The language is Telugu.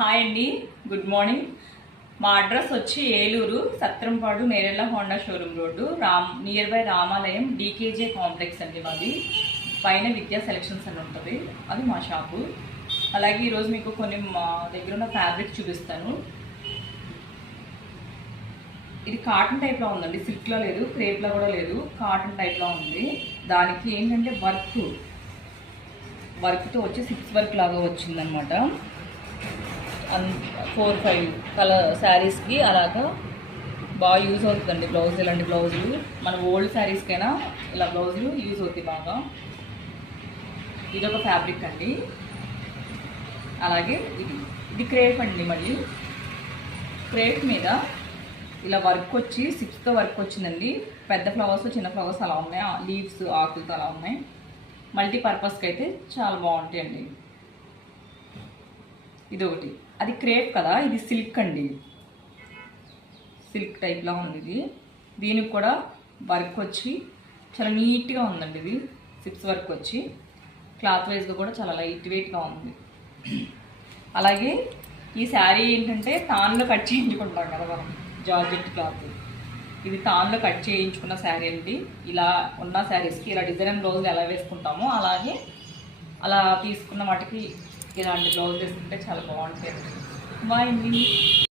హాయ్ అండి, గుడ్ మార్నింగ్. మా అడ్రస్ వచ్చి Eluru Satrampadu Nerella Honda showroom road near by రామాలయం డీకేజే కాంప్లెక్స్ అండి. మాది పైన విద్యా సెలక్షన్స్ అని ఉంటుంది, అది మా షాపు. అలాగే ఈరోజు మీకు కొన్ని మా దగ్గర ఉన్న ఫ్యాబ్రిక్ చూపిస్తాను. ఇది కాటన్ టైప్లో ఉందండి, సిల్క్లో లేదు, క్రేప్లో కూడా లేదు, కాటన్ టైప్లో ఉంది. దానికి ఏంటంటే వర్క్తో వచ్చి 6 వర్క్ లాగా వచ్చిందనమాట. 4-5 కలర్ శారీస్కి అలాగా బాగా యూజ్ అవుతుందండి బ్లౌజ్. ఇలాంటి బ్లౌజులు మన ఓల్డ్ శారీస్కైనా ఇలా బ్లౌజులు యూజ్ అవుతాయి బాగా. ఇదొక ఫ్యాబ్రిక్ అండి. అలాగే ఇది క్రేప్ అండి. మళ్ళీ క్రేప్ మీద ఇలా వర్క్ వచ్చి 6తో వర్క్ వచ్చిందండి. పెద్ద ఫ్లవర్స్, చిన్న ఫ్లవర్స్ అలా ఉన్నాయి, లీవ్స్ ఆకులతో అలా ఉన్నాయి. మల్టీపర్పస్కి అయితే చాలా బాగుంటాయండి. ఇదొకటి, అది క్రేప్ కదా, ఇది సిల్క్ అండి. సిల్క్ టైప్లో ఉంది ఇది. దీనికి కూడా వర్క్ వచ్చి చాలా నీట్గా ఉందండి. ఇది 6 వర్క్ వచ్చి క్లాత్ వైజ్గా కూడా చాలా లైట్ వెయిట్గా ఉంది. అలాగే ఈ శారీ ఏంటంటే తాన్లో కట్ చేయించుకుంటాం కదా మనం, జార్జెట్ క్లాత్. ఇది తాన్లో కట్ చేయించుకున్న శారీ అండి. ఇలా ఉన్న శారీస్కి ఇలా డిజైన్ బ్లౌజులు ఎలా వేసుకుంటామో అలాగే అలా తీసుకున్న వాటికి ఇలాంటి బ్లౌజ్ వేసుకుంటే చాలా బాగుంటుంది. బాయ్ అండి.